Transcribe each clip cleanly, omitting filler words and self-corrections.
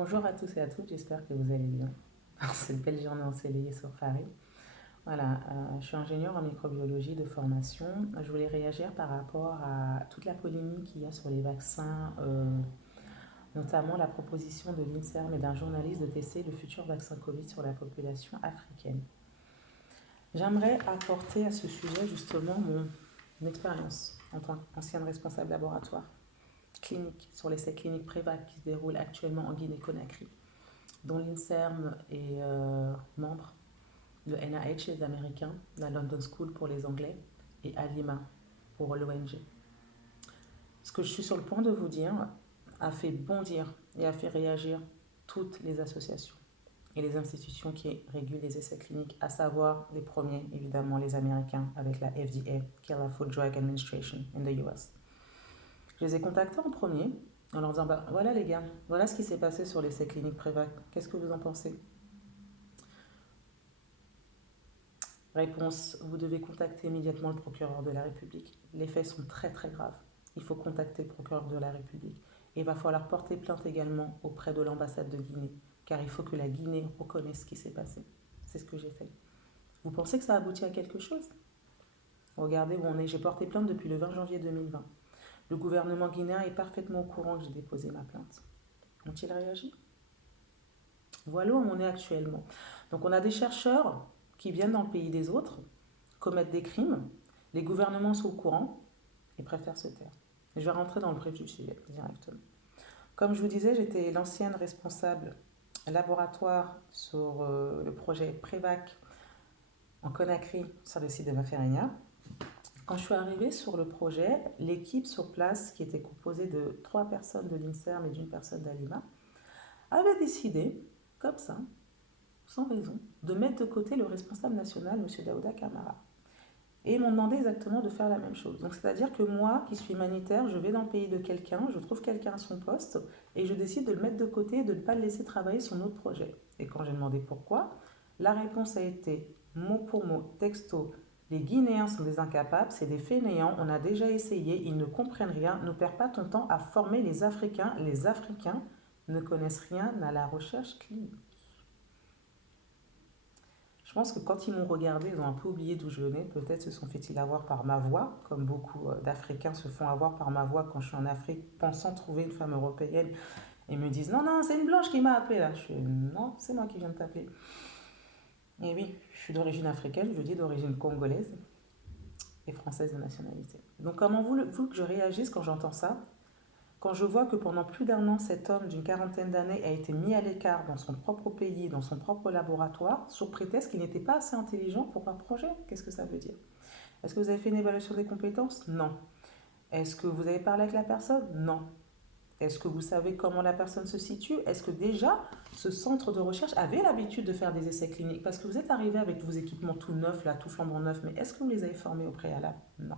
Bonjour à tous et à toutes, j'espère que vous allez bien. Cette belle journée ensoleillée sur Paris. Voilà, je suis ingénieure en microbiologie de formation. Je voulais réagir par rapport à toute la polémique qu'il y a sur les vaccins, notamment la proposition de l'INSERM et d'un journaliste de tester le futur vaccin Covid sur la population africaine. J'aimerais apporter à ce sujet justement mon expérience en tant qu'ancienne responsable laboratoire clinique sur l'essai clinique Prévac qui se déroule actuellement en Guinée-Conakry, dont l'INSERM est membre, le NIH les Américains, la London School pour les Anglais et Alima pour l'ONG. Ce que je suis sur le point de vous dire a fait bondir et a fait réagir toutes les associations et les institutions qui régulent les essais cliniques, à savoir les premiers, évidemment, les Américains avec la FDA, qui est la Food Drug Administration in the US. Je les ai contactés en premier en leur disant, voilà les gars, voilà ce qui s'est passé sur l'essai clinique Prévac, qu'est-ce que vous en pensez? Réponse, vous devez contacter immédiatement le procureur de la République. Les faits sont très très graves. Il faut contacter le procureur de la République. Et il va falloir porter plainte également auprès de l'ambassade de Guinée, car il faut que la Guinée reconnaisse ce qui s'est passé. C'est ce que j'ai fait. Vous pensez que ça aboutit à quelque chose? Regardez où on est. J'ai porté plainte depuis le 20 janvier 2020. Le gouvernement guinéen est parfaitement au courant que j'ai déposé ma plainte. Ont-ils réagi? Voilà où on est actuellement. Donc on a des chercheurs qui viennent dans le pays des autres, commettent des crimes, les gouvernements sont au courant et préfèrent se taire. Je vais rentrer dans le prévu du sujet directement. Comme je vous disais, j'étais l'ancienne responsable laboratoire sur le projet Prévac en Conakry, sur le site de Mafereña. Quand je suis arrivée sur le projet, l'équipe sur place, qui était composée de 3 personnes de l'INSERM et d'une personne d'Alima, avait décidé, comme ça, sans raison, de mettre de côté le responsable national, M. Daouda Kamara. Et ils m'ont demandé exactement de faire la même chose. Donc c'est-à-dire que moi, qui suis humanitaire, je vais dans le pays de quelqu'un, je trouve quelqu'un à son poste, et je décide de le mettre de côté et de ne pas le laisser travailler sur notre projet. Et quand j'ai demandé pourquoi, la réponse a été mot pour mot, texto, les Guinéens sont des incapables, c'est des fainéants, on a déjà essayé, ils ne comprennent rien, ne perds pas ton temps à former les Africains ne connaissent rien à la recherche clinique. Je pense que quand ils m'ont regardé, ils ont un peu oublié d'où je venais. Peut-être se sont fait-ils avoir par ma voix, comme beaucoup d'Africains se font avoir par ma voix quand je suis en Afrique, pensant trouver une femme européenne et me disent non, non, c'est une blanche qui m'a appelé là. Je suis non, c'est moi qui viens de t'appeler. Et oui, je suis d'origine africaine, je dis d'origine congolaise et française de nationalité. Donc, comment voulez-vous que je réagisse quand j'entends ça? Quand je vois que pendant plus d'un an, cet homme d'une quarantaine d'années a été mis à l'écart dans son propre pays, dans son propre laboratoire, sous prétexte qu'il n'était pas assez intelligent pour un projet, qu'est-ce que ça veut dire? Est-ce que vous avez fait une évaluation des compétences? Non. Est-ce que vous avez parlé avec la personne? Non. Est-ce que vous savez comment la personne se situe? Est-ce que déjà, ce centre de recherche avait l'habitude de faire des essais cliniques? Parce que vous êtes arrivé avec vos équipements tout neufs, là, tout flambant neufs, mais est-ce que vous les avez formés au préalable? Non.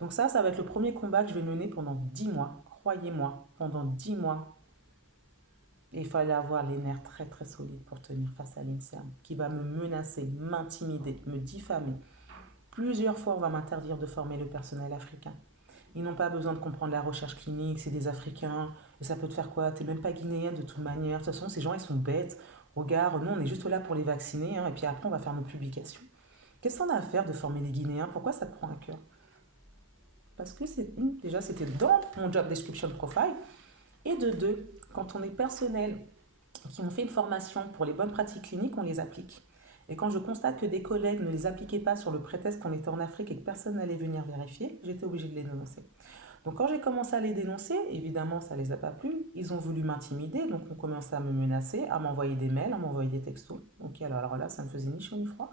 Donc ça va être le premier combat que je vais mener pendant 10 mois. Croyez-moi, pendant 10 mois. Et il fallait avoir les nerfs très très solides pour tenir face à l'INSERM, qui va me menacer, m'intimider, me diffamer. Plusieurs fois, on va m'interdire de former le personnel africain. Ils n'ont pas besoin de comprendre la recherche clinique, c'est des Africains, et ça peut te faire quoi? T'es même pas guinéenne de toute manière. De toute façon, ces gens, ils sont bêtes. Regarde, nous, on est juste là pour les vacciner, hein, et puis après, on va faire nos publications. Qu'est-ce qu'on a à faire de former les Guinéens? Pourquoi ça te prend à cœur? Parce que déjà, c'était dans mon job description profile. Et de deux, quand on est personnel qui ont fait une formation pour les bonnes pratiques cliniques, on les applique. Et quand je constate que des collègues ne les appliquaient pas sur le prétexte qu'on était en Afrique et que personne n'allait venir vérifier, j'étais obligée de les dénoncer. Donc quand j'ai commencé à les dénoncer, évidemment ça ne les a pas plu, ils ont voulu m'intimider, donc on commençait à me menacer, à m'envoyer des mails, à m'envoyer des textos. Ok, alors là, ça ne me faisait ni chaud ni froid.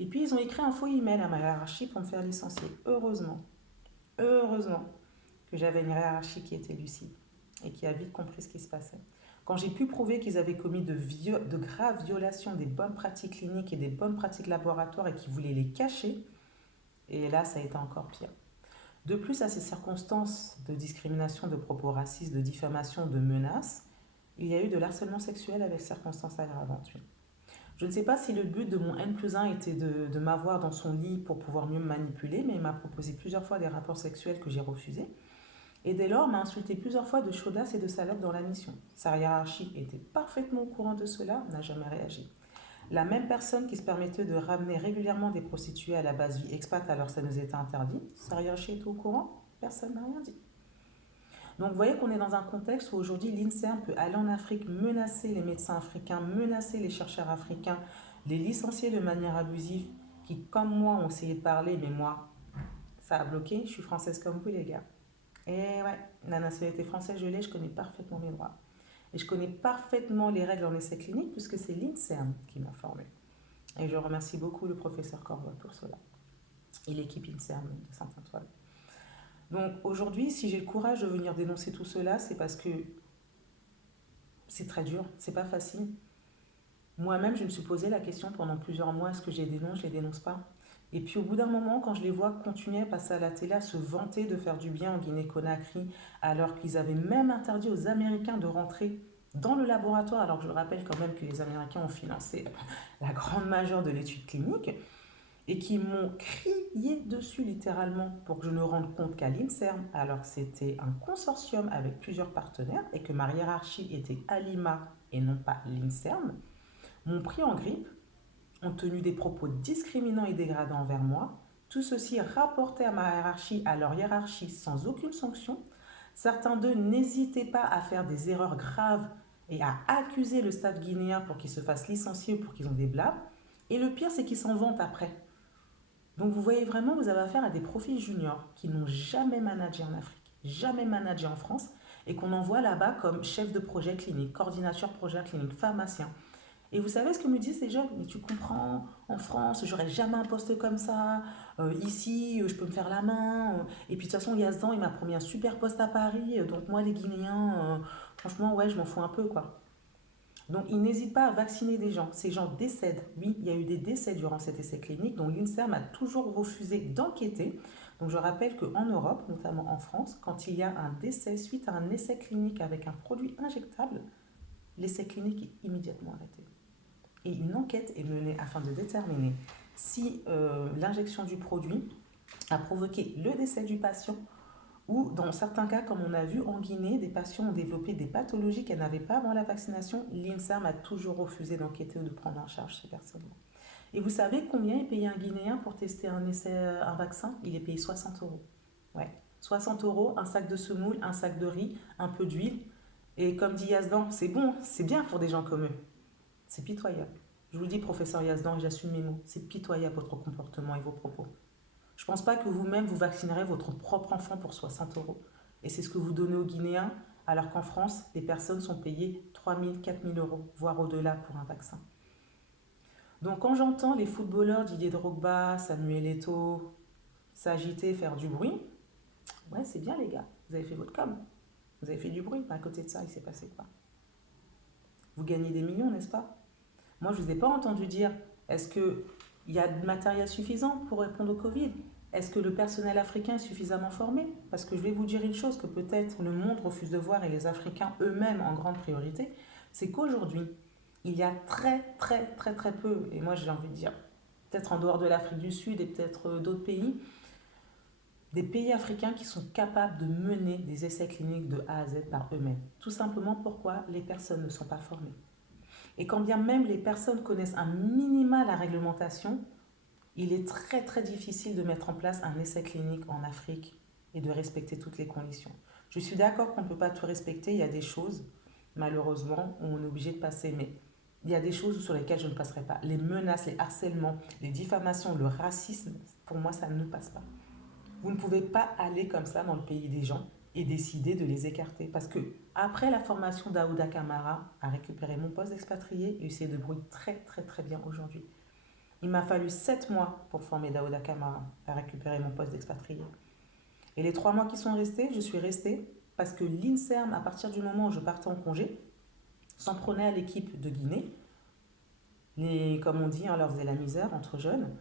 Et puis ils ont écrit un faux email à ma hiérarchie pour me faire licencier. Heureusement que j'avais une hiérarchie qui était lucide et qui a vite compris ce qui se passait. Quand j'ai pu prouver qu'ils avaient commis de graves violations des bonnes pratiques cliniques et des bonnes pratiques laboratoires et qu'ils voulaient les cacher, et là, ça a été encore pire. De plus, à ces circonstances de discrimination, de propos racistes, de diffamation, de menaces, il y a eu de l'harcèlement sexuel avec circonstances aggravantes. Oui. Je ne sais pas si le but de mon N+1 était de m'avoir dans son lit pour pouvoir mieux me manipuler, mais il m'a proposé plusieurs fois des rapports sexuels que j'ai refusés. Et dès lors, m'a insulté plusieurs fois de chaudasse et de salope dans la mission. Sa hiérarchie était parfaitement au courant de cela, n'a jamais réagi. La même personne qui se permettait de ramener régulièrement des prostituées à la base vie expat alors que ça nous était interdit, sa hiérarchie était au courant, personne n'a rien dit. Donc vous voyez qu'on est dans un contexte où aujourd'hui l'INSERM peut aller en Afrique, menacer les médecins africains, menacer les chercheurs africains, les licencier de manière abusive, qui comme moi ont essayé de parler, mais moi, ça a bloqué, je suis française comme vous les gars. Et ouais, la nationalité française, je l'ai, je connais parfaitement mes droits. Et je connais parfaitement les règles en essai clinique puisque c'est l'INSERM qui m'a formée. Et je remercie beaucoup le professeur Corvois pour cela. Et l'équipe INSERM de Saint-Antoine. Donc aujourd'hui, si j'ai le courage de venir dénoncer tout cela, c'est parce que c'est très dur, c'est pas facile. Moi-même, je me suis posé la question pendant plusieurs mois, est-ce que je les dénonce, je les dénonce pas? Et puis au bout d'un moment, quand je les vois continuer à passer à la télé, à se vanter de faire du bien en Guinée-Conakry, alors qu'ils avaient même interdit aux Américains de rentrer dans le laboratoire, alors que je rappelle quand même que les Américains ont financé la grande majeure de l'étude clinique, et qui m'ont crié dessus littéralement pour que je me rende compte qu'à l'INSERM, alors que c'était un consortium avec plusieurs partenaires et que ma hiérarchie était Alima et non pas l'INSERM, m'ont pris en grippe, ont tenu des propos discriminants et dégradants envers moi, tout ceci rapporté à ma hiérarchie, à leur hiérarchie sans aucune sanction. Certains d'eux n'hésitaient pas à faire des erreurs graves et à accuser le staff guinéen pour qu'ils se fassent licencier ou pour qu'ils ont des blabs. Et le pire, c'est qu'ils s'en vantent après. Donc vous voyez vraiment, vous avez affaire à des profils juniors qui n'ont jamais managé en Afrique, jamais managé en France, et qu'on envoie là-bas comme chef de projet clinique, coordinateur projet clinique, pharmacien. Et vous savez ce que me disent ces jeunes? Mais tu comprends, en France, j'aurais jamais un poste comme ça. Ici, je peux me faire la main. Et puis de toute façon, Yazdan, il m'a promis un super poste à Paris. Donc moi, les Guinéens, franchement, ouais, je m'en fous un peu, quoi. Donc, ils n'hésitent pas à vacciner des gens. Ces gens décèdent. Oui, il y a eu des décès durant cet essai clinique, dont l'INSERM a toujours refusé d'enquêter. Donc, je rappelle qu'en Europe, notamment en France, quand il y a un décès suite à un essai clinique avec un produit injectable, l'essai clinique est immédiatement arrêté. Et une enquête est menée afin de déterminer si l'injection du produit a provoqué le décès du patient ou dans certains cas, comme on a vu en Guinée, des patients ont développé des pathologies qu'elles n'avaient pas avant la vaccination. L'INSERM a toujours refusé d'enquêter ou de prendre en charge ces personnes-là. Et vous savez combien est payé un Guinéen pour tester un essai, un vaccin? Il est payé 60 euros. Ouais. 60 euros, un sac de semoule, un sac de riz, un peu d'huile. Et comme dit Yazdan, c'est bon, c'est bien pour des gens comme eux. C'est pitoyable. Je vous dis, professeur Yazdan, et j'assume mes mots, c'est pitoyable votre comportement et vos propos. Je ne pense pas que vous-même vous vaccinerez votre propre enfant pour 60 euros. Et c'est ce que vous donnez aux Guinéens, alors qu'en France, les personnes sont payées 3 000, 4 000 euros, voire au-delà pour un vaccin. Donc quand j'entends les footballeurs Didier Drogba, Samuel Eto'o s'agiter, faire du bruit, ouais, c'est bien les gars, vous avez fait votre com. Vous avez fait du bruit, mais à côté de ça, il s'est passé quoi? Vous gagnez des millions, n'est-ce pas? Moi, je ne vous ai pas entendu dire, est-ce qu'il y a du matériel suffisant pour répondre au Covid? Est-ce que le personnel africain est suffisamment formé? Parce que je vais vous dire une chose que peut-être le monde refuse de voir et les Africains eux-mêmes en grande priorité, c'est qu'aujourd'hui, il y a très peu, et moi j'ai envie de dire, peut-être en dehors de l'Afrique du Sud et peut-être d'autres pays, des pays africains qui sont capables de mener des essais cliniques de A à Z par eux-mêmes. Tout simplement pourquoi les personnes ne sont pas formées. Et quand bien même les personnes connaissent un minima la réglementation, il est très difficile de mettre en place un essai clinique en Afrique et de respecter toutes les conditions. Je suis d'accord qu'on ne peut pas tout respecter, il y a des choses, malheureusement, où on est obligé de passer, mais il y a des choses sur lesquelles je ne passerai pas. Les menaces, les harcèlements, les diffamations, le racisme, pour moi, ça ne passe pas. Vous ne pouvez pas aller comme ça dans le pays des gens et décider de les écarter. Parce que après la formation d'Aouda Kamara à récupérer mon poste d'expatrié, il s'est débrouillé très bien aujourd'hui. Il m'a fallu 7 mois pour former Daouda Kamara à récupérer mon poste d'expatrié. Et les 3 mois qui sont restés, je suis restée parce que l'INSERM, à partir du moment où je partais en congé, s'en prenait à l'équipe de Guinée. Comme on dit, on leur faisait la misère entre jeunes.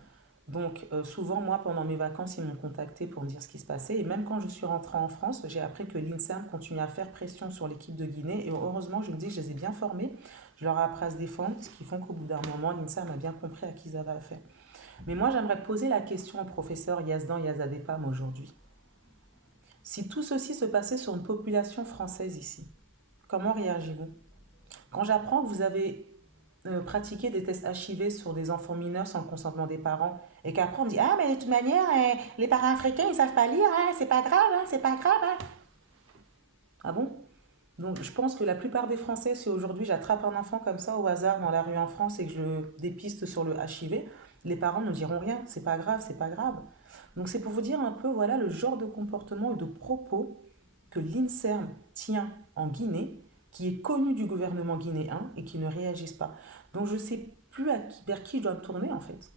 Donc souvent, moi, pendant mes vacances, ils m'ont contacté pour me dire ce qui se passait. Et même quand je suis rentrée en France, j'ai appris que l'INSERM continuait à faire pression sur l'équipe de Guinée. Et heureusement, je me dis que je les ai bien formés. Je leur ai appris à se défendre, ce qui font qu'au bout d'un moment, l'INSERM a bien compris à qui ils avaient affaire. Mais moi, j'aimerais poser la question au professeur Yazdan Yazadepam aujourd'hui. Si tout ceci se passait sur une population française ici, comment réagissez-vous? Quand j'apprends que vous avez pratiqué des tests HIV sur des enfants mineurs sans le consentement des parents, et qu'après on dit, ah mais de toute manière, les parents africains, ils savent pas lire, hein, c'est pas grave, hein, c'est pas grave. Hein. Ah bon? Donc je pense que la plupart des Français, si aujourd'hui j'attrape un enfant comme ça au hasard dans la rue en France et que je dépiste sur le HIV, les parents ne diront rien, c'est pas grave, c'est pas grave. Donc c'est pour vous dire un peu voilà le genre de comportement et de propos que l'INSERM tient en Guinée, qui est connu du gouvernement guinéen et qui ne réagissent pas. Donc je ne sais plus vers qui je dois me tourner en fait.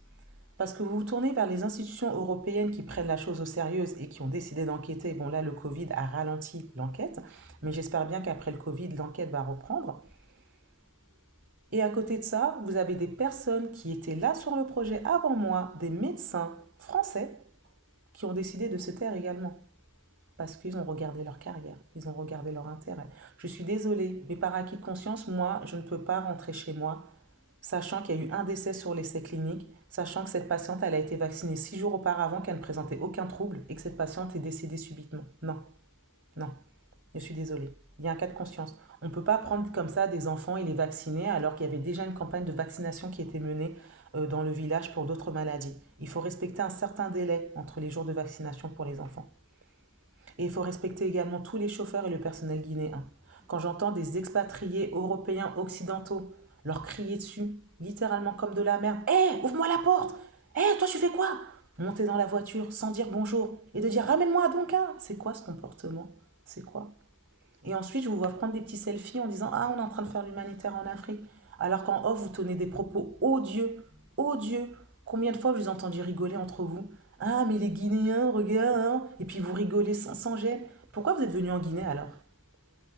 Parce que vous vous tournez vers les institutions européennes qui prennent la chose au sérieux et qui ont décidé d'enquêter. Bon là, le Covid a ralenti l'enquête, mais j'espère bien qu'après le Covid, l'enquête va reprendre. Et à côté de ça, vous avez des personnes qui étaient là sur le projet avant moi, des médecins français, qui ont décidé de se taire également. Parce qu'ils ont regardé leur carrière, ils ont regardé leur intérêt. Je suis désolée, mais par acquis de conscience, moi, je ne peux pas rentrer chez moi, sachant qu'il y a eu un décès sur l'essai clinique, sachant que cette patiente, elle a été vaccinée 6 jours auparavant, qu'elle ne présentait aucun trouble et que cette patiente est décédée subitement. Non, non, je suis désolée. Il y a un cas de conscience. On ne peut pas prendre comme ça des enfants et les vacciner alors qu'il y avait déjà une campagne de vaccination qui était menée dans le village pour d'autres maladies. Il faut respecter un certain délai entre les jours de vaccination pour les enfants. Et il faut respecter également tous les chauffeurs et le personnel guinéen. Quand j'entends des expatriés européens occidentaux leur crier dessus, littéralement comme de la merde, hé, hey, ouvre-moi la porte. Hé, hey, toi tu fais quoi? Monter dans la voiture sans dire bonjour et de dire ramène-moi à Donka. C'est quoi ce comportement? C'est quoi? Et ensuite, je vous vois prendre des petits selfies en disant ah, on est en train de faire l'humanitaire en Afrique. Alors qu'en off, vous tenez des propos odieux, odieux. Combien de fois je vous ai entendu rigoler entre vous? Ah, mais les Guinéens, regarde, hein. Et puis vous rigolez sans gêne. Pourquoi vous êtes venu en Guinée alors?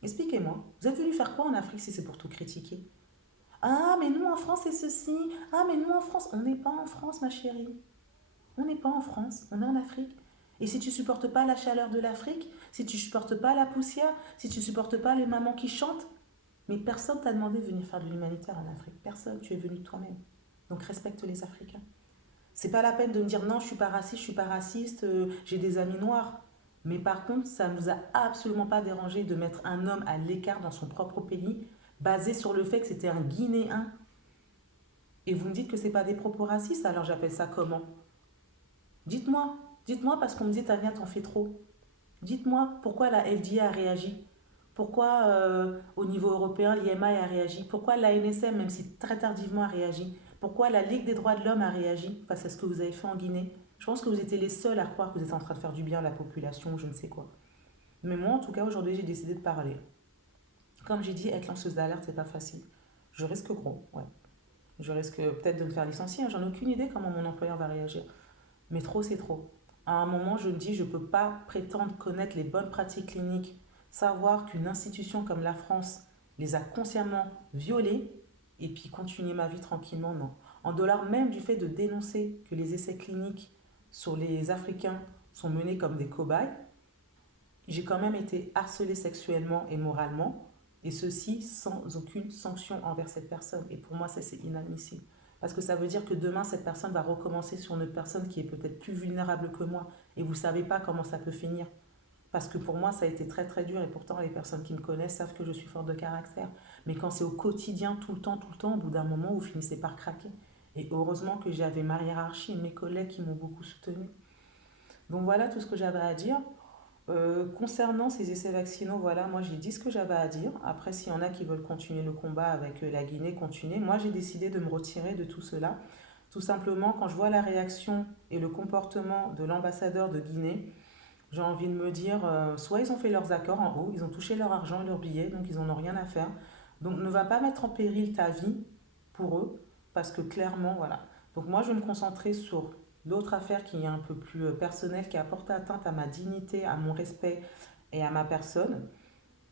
Expliquez-moi. Vous êtes venu faire quoi en Afrique si c'est pour tout critiquer? Ah, mais nous en France, c'est ceci. Ah, mais nous en France. On n'est pas en France, ma chérie. On n'est pas en France, on est en Afrique. Et si tu supportes pas la chaleur de l'Afrique, si tu supportes pas la poussière, si tu supportes pas les mamans qui chantent, mais personne t'a demandé de venir faire de l'humanitaire en Afrique. Personne, tu es venu de toi-même. Donc respecte les Africains. C'est pas la peine de me dire non, je suis pas raciste, je suis pas raciste, j'ai des amis noirs. Mais par contre, ça ne nous a absolument pas dérangé de mettre un homme à l'écart dans son propre pays, basé sur le fait que c'était un Guinéen. Et vous me dites que c'est pas des propos racistes, alors j'appelle ça comment? Dites-moi, dites-moi parce qu'on me dit Tania, t'en fais trop. Dites-moi pourquoi la FDA a réagi. Pourquoi au niveau européen l'IMI a réagi. Pourquoi l'ANSM, même si très tardivement, a réagi. Pourquoi la Ligue des droits de l'homme a réagi face à ce que vous avez fait en Guinée. Je pense que vous étiez les seuls à croire que vous êtes en train de faire du bien à la population ou je ne sais quoi. Mais moi, en tout cas, aujourd'hui, j'ai décidé de parler. Comme j'ai dit, être lanceuse d'alerte, c'est pas facile. Je risque gros, ouais. Je risque peut-être de me faire licencier, hein. J'en ai aucune idée comment mon employeur va réagir. Mais trop, c'est trop. À un moment, je me dis, je ne peux pas prétendre connaître les bonnes pratiques cliniques, savoir qu'une institution comme la France les a consciemment violées et puis continuer ma vie tranquillement, non. En dehors même du fait de dénoncer que les essais cliniques sur les Africains sont menés comme des cobayes, j'ai quand même été harcelée sexuellement et moralement, et ceci sans aucune sanction envers cette personne. Et pour moi, ça, c'est inadmissible. Parce que ça veut dire que demain, cette personne va recommencer sur une autre personne qui est peut-être plus vulnérable que moi. Et vous ne savez pas comment ça peut finir. Parce que pour moi, ça a été très très dur. Et pourtant, les personnes qui me connaissent savent que je suis forte de caractère. Mais quand c'est au quotidien, tout le temps, au bout d'un moment, vous finissez par craquer. Et heureusement que j'avais ma hiérarchie et mes collègues qui m'ont beaucoup soutenue. Donc voilà tout ce que j'avais à dire. Concernant ces essais vaccinaux, voilà, moi j'ai dit ce que j'avais à dire. Après, s'il y en a qui veulent continuer le combat avec la Guinée, continuer. Moi, j'ai décidé de me retirer de tout cela. Tout simplement, quand je vois la réaction et le comportement de l'ambassadeur de Guinée, j'ai envie de me dire, soit ils ont fait leurs accords en haut, ils ont touché leur argent et leurs billets, donc ils n'en ont rien à faire. Donc ne va pas mettre en péril ta vie pour eux, parce que clairement, voilà. Donc moi, je vais me concentrer sur l'autre affaire qui est un peu plus personnelle, qui a porté atteinte à ma dignité, à mon respect et à ma personne,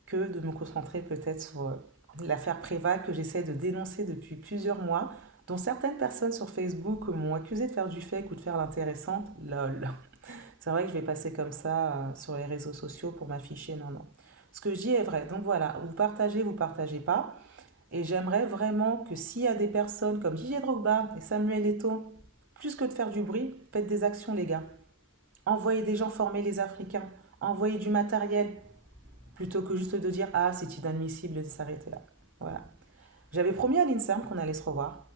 que de me concentrer peut-être sur l'affaire Préva que j'essaie de dénoncer depuis plusieurs mois, dont certaines personnes sur Facebook m'ont accusé de faire du fake ou de faire l'intéressante. Lol. C'est vrai que je vais passer comme ça sur les réseaux sociaux pour m'afficher. Non, non. Ce que je dis est vrai. Donc voilà, vous partagez pas. Et j'aimerais vraiment que s'il y a des personnes comme Didier Drogba et Samuel Eto'o, plus que de faire du bruit, faites des actions, les gars. Envoyez des gens former les Africains. envoyer du matériel plutôt que juste de dire ah c'est inadmissible de s'arrêter là. Voilà. J'avais promis à l'INSERM qu'on allait se revoir.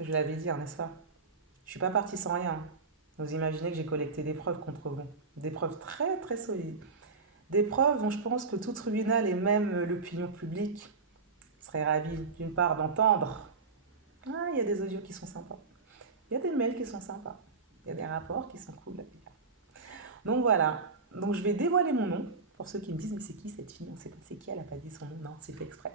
Je l'avais dit, hein, n'est-ce pas? Je suis pas partie sans rien. Vous imaginez que j'ai collecté des preuves contre vous. Des preuves très très solides. Des preuves dont je pense que tout tribunal et même l'opinion publique seraient ravis d'une part d'entendre. Ah, il y a des audios qui sont sympas. Il y a des mails qui sont sympas. Il y a des rapports qui sont cool. Donc voilà. Donc je vais dévoiler mon nom. Pour ceux qui me disent, mais c'est qui cette fille? On sait pas c'est qui, elle n'a pas dit son nom. Non, c'est fait exprès.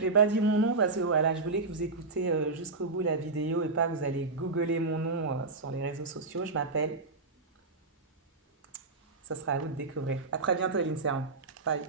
J'ai pas dit mon nom parce que voilà, je voulais que vous écoutez jusqu'au bout la vidéo et pas que vous allez googler mon nom sur les réseaux sociaux. Je m'appelle. Ça sera à vous de découvrir. À très bientôt, l'Inserm. Bye.